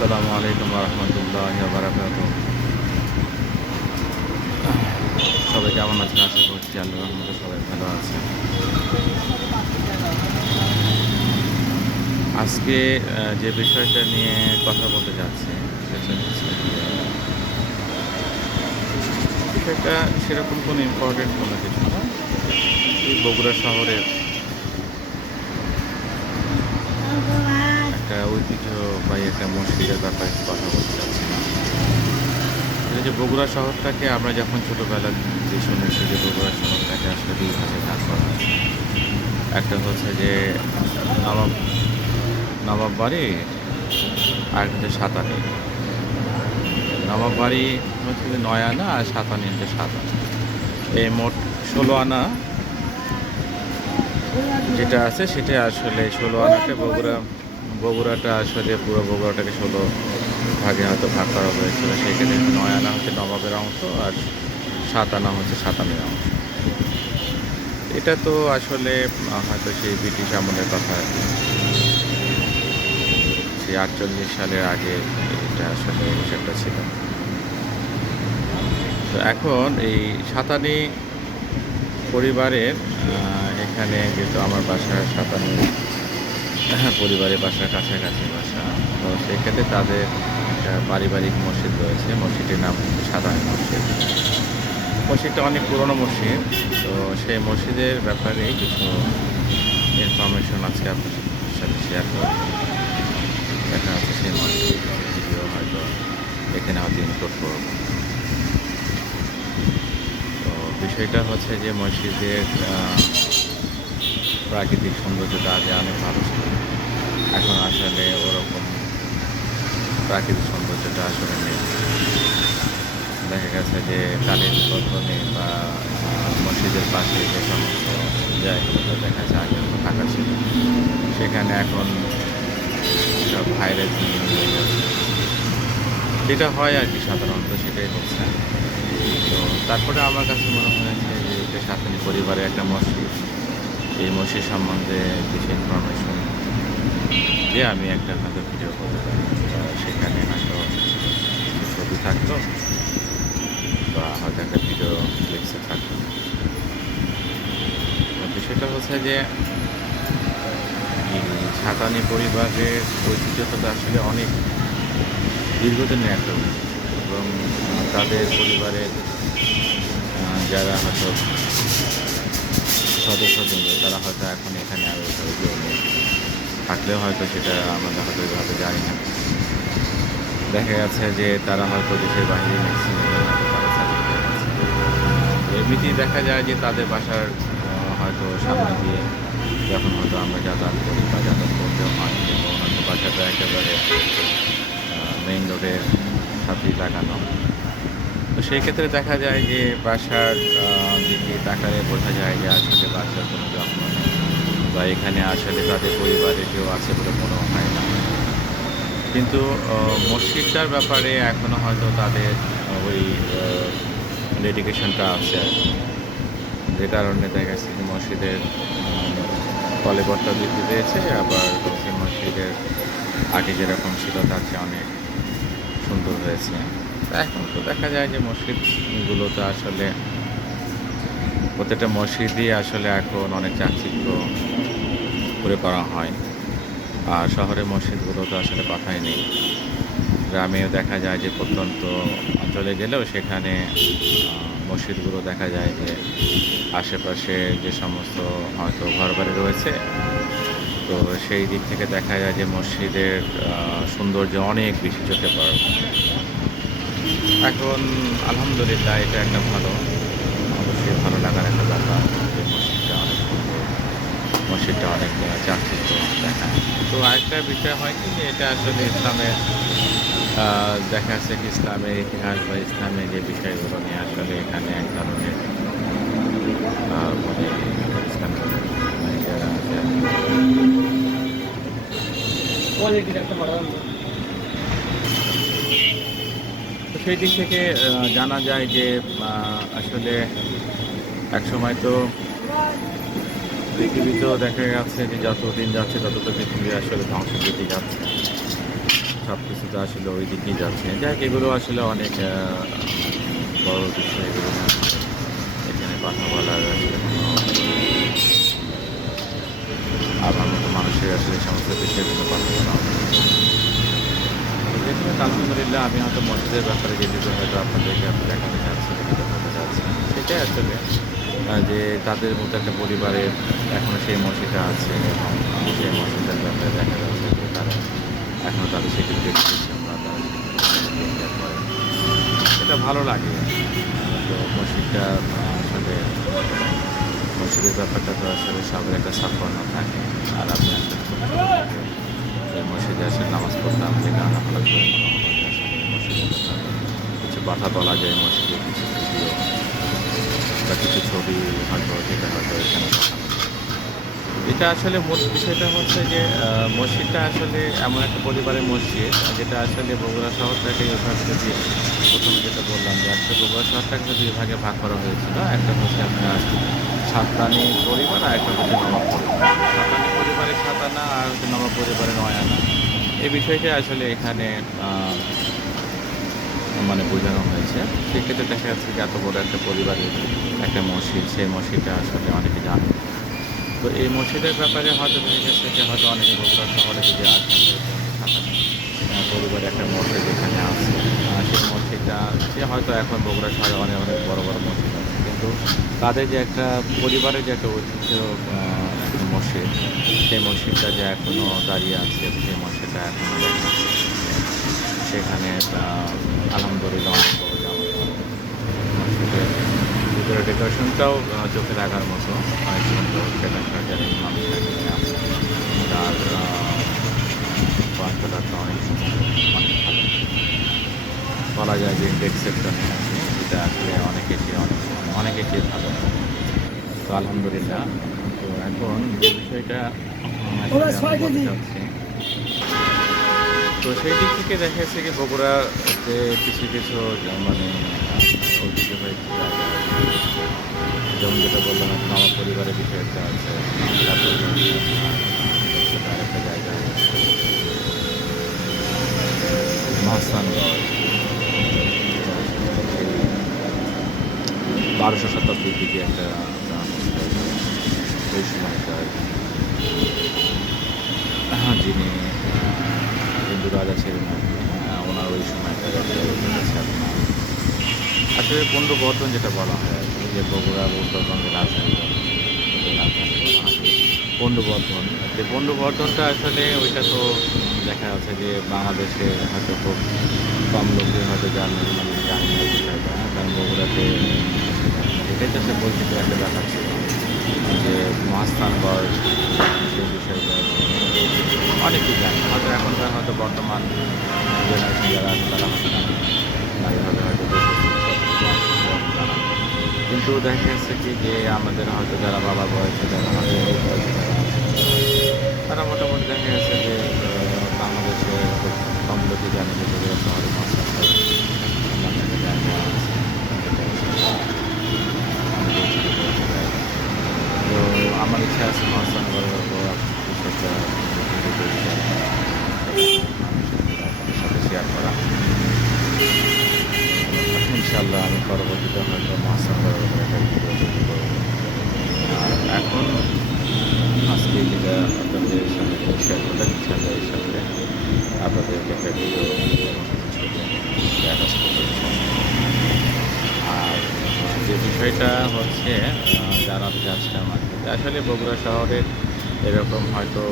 আসসালামু আলাইকুম রহমতুল্লাহি ওয়া বারাকাতুহু। সবাই কেমন আছেন? আশা করছি আল্লাহর রহমতে সবাই ভালো আছেন। আজকে যে বিষয়টা নিয়ে কথা বলতে যাচ্ছি সেটা হচ্ছে গিয়ে বিষয়টা সেরকম কোনো ইম্পর্টেন্ট কোনো কিছু না। এই বগুড়া শহরের একটা ঐতিহ্যবাহী একটা মসজিদের ব্যাপারে একটু কথা বলতে চাচ্ছিলাম। এই যে বগুড়া শহরটাকে আমরা যখন ছোটবেলা যে শুনেছি যে বগুড়া শহরটাকে আসলে দুই ভাগে ভাগ করা হয়। একটা হচ্ছে যে নবাব নবাব বাড়ি আর একটা হচ্ছে সাতানি। নবাব বাড়ি হচ্ছে যে ৯ আনা আর সাতানি হচ্ছে ৭ আনা। এই মোট ১৬ আনা যেটা আছে সেটা আসলে ১৬ আনাকে বগুড়াটা আসলে পুরো বগুড়াটাকে ১৬ ভাগে হয়তো ভাগ করা হয়েছিল। সেখানে ৯ আনা হচ্ছে নবাবের অংশ আর ৭ আনা হচ্ছে সাতানের অংশ। এটা তো আসলে হয়তো সেই ব্রিটিশ আমলের কথা আরকি। সেই ৪৮ সালের আগে এটা আসলে হিসাবটা ছিল। তো এখন এই সাতানি পরিবারের এখানে যেহেতু আমার বাসার সাতানি পরিবারের বাসার কাছাকাছি বাসা। তো সেক্ষেত্রে তাদের একটা পারিবারিক মসজিদ রয়েছে। মসজিদটির নাম হচ্ছে সাতানি মসজিদ। মসজিদটা অনেক পুরনো মসজিদ। তো সেই মসজিদের ব্যাপারে কিছু ইনফরমেশন আজকে আপনার সাথে শেয়ার করব। দেখা যাচ্ছে সেই মসজিদের ভিডিও হয়তো এখানে হয়তো ইনক্লুড করব। তো বিষয়টা হচ্ছে যে মসজিদের প্রাকৃতিক সৌন্দর্যটা আগে অনেক ভালো ছিল। এখন আসলে ওরকম প্রাকৃতিক সৌন্দর্যটা আসলে নেই। দেখা গেছে যে টালির বদলে বা মসজিদের পাশে যে সমস্ত জায়গাগুলো দেখা যায় আগে ফাঁকা ছিল, সেখানে এখন সব ভাইরাস নিয়ে হয়ে যাচ্ছে। যেটা হয় আর কি সাধারণত সেটাই হচ্ছে। তো তারপরে আমার কাছে মনে হয়েছে যে এটা সাতানি পরিবারের একটা মসজিদ। এই মসজিদ সম্বন্ধে কিছু ইনফরমেশন দিয়ে আমি একটা হয়তো ভিডিও করতে পারি। সেখানে হয়তো ছবি থাকতো বা হয়তো একটা ভিডিও ক্লিপসে থাকতো। বিষয়টা হচ্ছে যে এই সাঁওতালি পরিবারের ঐতিহ্যটা তো আসলে অনেক দীর্ঘদিনের একটা ঐতিহ্য এবং তাদের পরিবারের যারা হয়তো সদস্যবৃন্দ তারা হয়তো এখন এখানে আর ওইভাবে কেউ নেই। থাকলেও হয়তো সেটা আমরা হয়তো ওইভাবে জানি না। দেখা গেছে যে তারা হয়তো দেশের বাইরে ম্যাক্সিমাম হয়তো তারা চাকরি পেয়ে গেছে। এমনিতেই দেখা যায় যে তাদের বাসার হয়তো সামনে দিয়ে যখন হয়তো আমরা যাতায়াত করি বা যাতায়াত করতেও হয় এবং হয়তো বাসাটা একেবারে মেইন রোডের সাথেই লাগানো। তো সেই ক্ষেত্রে দেখা যায় যে বাসার দিকে তাকালে বোঝা যায় যে আসলে বাসার কোনো যত্ন নেই বা এখানে আসলে তাদের পরিবারে কেউ আছে বলে মনে হয় না। কিন্তু মসজিদটার ব্যাপারে এখনও হয়তো তাদের ওই ডেডিকেশনটা আছে আর কি। যে কারণে দেখা গেছে যে মসজিদের কলেবরটা বৃদ্ধি পেয়েছে, আবার হচ্ছে মসজিদের আগে যেরকম ছিল তার চেয়ে অনেক সুন্দর হয়েছে। তা এখন তো দেখা যায় যে মসজিদগুলোতে আসলে প্রত্যেকটা মসজিদই আসলে এখন অনেক চাকচিক্য করে করা হয়। আর শহরের মসজিদগুলোতে আসলে কথাই নেই। গ্রামেও দেখা যায় যে প্রত্যন্ত অঞ্চলে গেলেও সেখানে মসজিদগুলো দেখা যায় যে আশেপাশে যে সমস্ত হয়তো ঘরবাড়ি রয়েছে, তো সেই দিক থেকে দেখা যায় যে মসজিদের সৌন্দর্য অনেক বেশি চোখে পড়ে। এখন আলহামদুলিল্লাহ এটা একটা ভালো, অবশ্যই ভালো লাগার একটা ব্যাপার যে মসজিদটা অনেক সুন্দর, মসজিদটা অনেক চাকচিক্য দেখায়। তো আরেকটা বিষয় হয় কি যে এটা আসলে ইসলামের দেখা যাচ্ছে কি ইসলামের ইতিহাস বা ইসলামের যে বিষয়গুলো নিয়ে আসলে এখানে এক ধরনের মানে ইসলামের মানে যারা আছে তো সেই দিক থেকে জানা যায় যে আসলে একসময় তো পৃথিবীতেও দেখা যাচ্ছে যে যত দিন যাচ্ছে তত তো পৃথিবী আসলে ধ্বংসের দিকে যাচ্ছে। সব কিছু তো আসলে ওই দিকেই যাচ্ছে। যাক এগুলো আসলে অনেক বড় বিষয় এগুলো নিয়ে এখানে কথা বলার আসলে কোনো আমার মতো মানুষের আসলে এই সমস্ত বিষয়গুলো কথা বলা হবে। তো দেখবেন আলহামদুলিল্লাহ আমি হয়তো মসজিদের ব্যাপারে যেটুকু হয়তো আপনাদেরকে আমি দেখাতে চাচ্ছি বা দেখাতে চাচ্ছি সেটাই আসলে যে তাদের মতো একটা পরিবারের এখনো সেই মসজিদটা আছে এবং সেই মসজিদের ব্যাপারে দেখা যাচ্ছে যে তারা এখনো তাদের সেখানে ডেডিকেশন বা তারা সেখানে টেক কেয়ার করে। এটা ভালো লাগে। তো মসজিদটা আসলে মসজিদের ব্যাপারটা তো আসলে সবার একটা সাফল্য থাকে। আর আমি আসলে খুব ছোট থেকে এই মসজিদে আসলে নামাজ পড়তাম যে কারণে হঠাৎ করে মনে হলো যে আসলে এই মসজিদের ব্যাপারে কিছু কথা বলা যায়, মসজিদে কিছু ভিডিও বা কিছু ছবি হয়তো যেটা হয়তো এখানে দেখানো যায়। এটা আসলে মূল বিষয়টা হচ্ছে যে মসজিদটা আসলে এমন একটা পরিবারের মসজিদ যেটা আসলে বগুড়া শহরটাকে ওইভাবে যদি প্রথমে যেটা বললাম যে আসলে বগুড়া শহরটাকে দুই ভাগে ভাগ করা হয়েছিল। একটা হচ্ছে আপনার সাতরানী পরিবার আর একটা হচ্ছে নবাব পরিবার। সাতরানী পরিবারের ৭ আনা আর হচ্ছে নবাব পরিবারের ৯ আনা। এই বিষয়টা আসলে এখানে আ মানে বোঝানো হয়েছে। সেক্ষেত্রে দেখা যাচ্ছে যে এত বড় একটা পরিবারের একটা মসজিদ, সেই মসজিদটা আসলে অনেকে জানে না। তো এই মসজিদের ব্যাপারে হয়তো দেখা গেছে যে হয়তো অনেকে বগুড়া শহরে যদি আসেন দেখবেন যে সাঁতার পরিবারে একটা মসজিদ এখানে আছে। সেই মসজিদটা সে হয়তো এখন বগুড়া শহরে অনেক, অনেক বড়, বড় মসজিদ আছে। কিন্তু তাদের যে একটা পরিবারের যে একটা ঐতিহ্য আ একটা মসজিদ, সেই মসজিদটা যে এখনো দাঁড়িয়ে আছে, সেই মসজিদটা এখনো দেখা যাচ্ছে যে সেখানে আলহামদুলিল্লাহ অনেক বড় জামাত হয়। মসজিদের ভিতরে ডেকোরেশনটাও চোখে লাগার মতো অনেক সুন্দর। সেখানকার যারা ইমাম সাহেব আছে তার কণ্ঠটা অনেক সুন্দর, অনেক ভালো। বলা যায় যে এক্সেপশনে আছে। যেটা আসলে অনেকের চেয়ে ভালো। তো আলহামদুলিল্লাহ। তো এখন যে বিষয়টা আসলে আমি বলতে চাচ্ছি, তো সেই দিক থেকে দেখা যাচ্ছে কি বগুড়াতে কিছু, কিছু মানে ঐতিহ্যবাহী জায়গা আছে। যেমন যেটা বললাম এখন আমার পরিবারের বিষয় একটা আছে। তারপর হচ্ছে আপনার আরেকটা জায়গা হচ্ছে মহাস্থানগড়। যেটা আসলে সেই ১২শ শতাব্দীর দিকে একটা আপনার হচ্ছে ওই সময়কার যিনি হিন্দু রাজা ছিলেন আরকি, ওনার ওই সময়কার একটা ইয়ে আছে আপনার আসলে পুন্ড্রবর্ধন যেটা বলা হয় আরকি যে বগুড়া বা উত্তরবঙ্গের রাজধানী বলা হয়। ওদের রাজধানী বলা হয় পুন্ড্রবর্ধন। যে পুন্ড্রবর্ধনটা আসলে ওইটা তো দেখা যাচ্ছে যে বাংলাদেশে হয়তো খুব কম লোকই হয়তো জানে মানে জানে না এই বিষয়টা। কারণ বগুড়াতে এটাই তো আসলে পরিচিত একটা ব্যাপার ছিল যে মহাস্থানগড় সেই বিষয়টা অনেকেই জানে। হয়তো এখনকার হয়তো বর্তমান জেনারেশন যারা আছে তারা হয়তো জানে না। তাদের হয়তো জানা নেই। কিন্তু দেখা গেছে কি যে আমাদের হয়তো যারা বাবার বয়সে যারা হয়তো এই বয়সে যারা আছে তারা মোটামুটি দেখা গেছে যে বাংলাদেশে খুব কম লোকই জানে যে বগুড়া শহরে মহাস্থানগড় নামে একটা জায়গা আছে। যেটা আসলে অনেক পরিচিত একটা জায়গা। তো আমার ইচ্ছা আছে মহাস্থানগড়ের উপর কিছু একটা ভিডিও তৈরি করা আপনাদের সাথে শেয়ার করা। ইনশাআল্লাহ আমি পরবর্তীতে হয়তো মহাস্থানগড়ের উপর একটা ভিডিও তৈরি করব। আর এখন আজকে যেটা আপনাদের সামনে শেয়ার করলাম ইনশাআল্লাহ এর সাথে আপনাদেরকে একটা ভিডিও এবং কিছু ছবি দেখার চেষ্টা করব। আর যে বিষয়টা হচ্ছে জানাতে চাচ্ছিলাম আরকি। আসলে বগুড়া শহরের এরকম হয়তো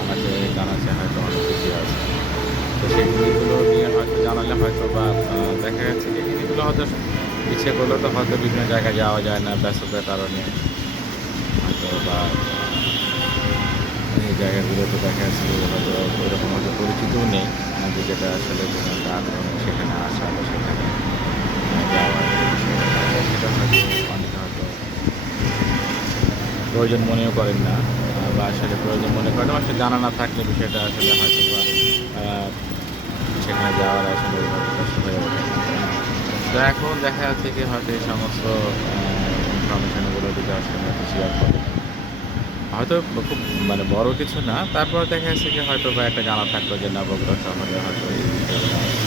আনাচে কানাচে হয়তো অনেক কিছুই আছে। তো সেই জিনিসগুলো নিয়ে হয়তো জানালে হয়তো বা দেখা যাচ্ছে যে জিনিসগুলো হয়তো ইচ্ছে করলেও তো হয়তো বিভিন্ন জায়গায় যাওয়া যায় না ব্যস্ততার কারণে। হয়তো বা এই জায়গাগুলোতে দেখা যাচ্ছে যে হয়তো ওইরকম হয়তো পরিচিতও নেই। যে যেটা আসলে কোনো একটা আগ্রহ নেই সেখানে আসা বা সেখানে যাওয়ার যে বিষয়টা সেটা হয়তো অনেকে হয়তো প্রয়োজন মনেও করেন না বা আসলে প্রয়োজন মনে করেন না। আসলে জানা না থাকলে বিষয়টা আসলে হয়তো বা আ সেখানে যাওয়ার আসলে ওইভাবে কষ্ট হয়ে ওঠে না, তাই না? তো এখন দেখা যাচ্ছে কি হয়তো এই সমস্ত ইনফরমেশনগুলো যদি আসলে হয়তো শেয়ার করি হয়তো খুব মানে বড় কিছু না। তারপরে দেখা যাচ্ছে যে হয়তোবা একটা জানা থাকলো যে না বগুড়া শহরে হয়তো এই জিনিসগুলো আছে।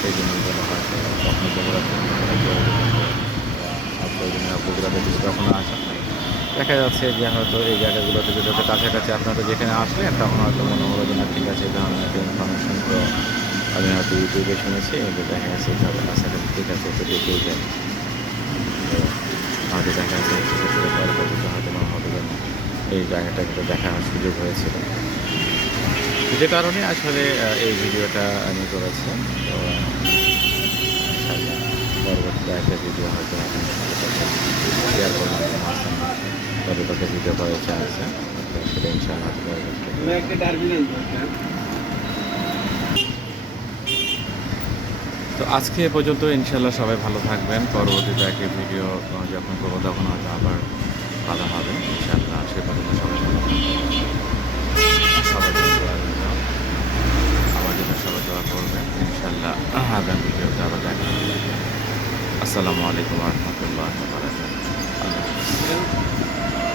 সেই জিনিসগুলো হয়তো কখনো বগুড়া থেকে কখনো প্রয়োজনীয় বগুড়াতে যদি কখনো আসেন, দেখা যাচ্ছে যে হয়তো এই জায়গাগুলোতে যদি হয়তো কাছাকাছি আপনারা যেখানে আসলেন তখন হয়তো মনে হলো যে না ঠিক আছে এই ধরনের একটা ইনফরমেশন তো আমি হয়তো ইউটিউবে শুনেছি যে দেখা গেছে এভাবে কাছাকাছি ঠিক আছে একটু দেখেই যাই। তো হয়তো দেখা যাচ্ছে সেক্ষেত্রে পরবর্তীতে হয়তো মনে হবে যে না এই জায়গাটা একটু দেখার সুযোগ হয়েছিল। যে কারণে আসলে এই ভিডিওটা আমি করেছি। তো ইনশাআল্লাহ পরবর্তীতে একটা ভিডিও হয়তো আপনাদের সাথে শেয়ার করব হাসান পরবর্তী ভিডিও করার ইচ্ছা আছে। তো সেটা ইনশাআল্লাহ তো আজকে এ পর্যন্ত ইনশাআল্লাহ সবাই ভালো থাকবেন। পরবর্তীতে একটা ভিডিও যখন করব তখন হয়তো আবার ভালো হবে ইনশাআল্লাহ। সে পর্যন্ত সবাই ভালো থাকবেন। সবার জন্য দোয়া রইল। আমার জন্য সবাই দোয়া করবেন। ইনশাআল্লাহ আগামী ভিডিওতে আবার দেখা হবে। আসসালামু আলাইকুম ওয়া রাহমাতুল্লাহ।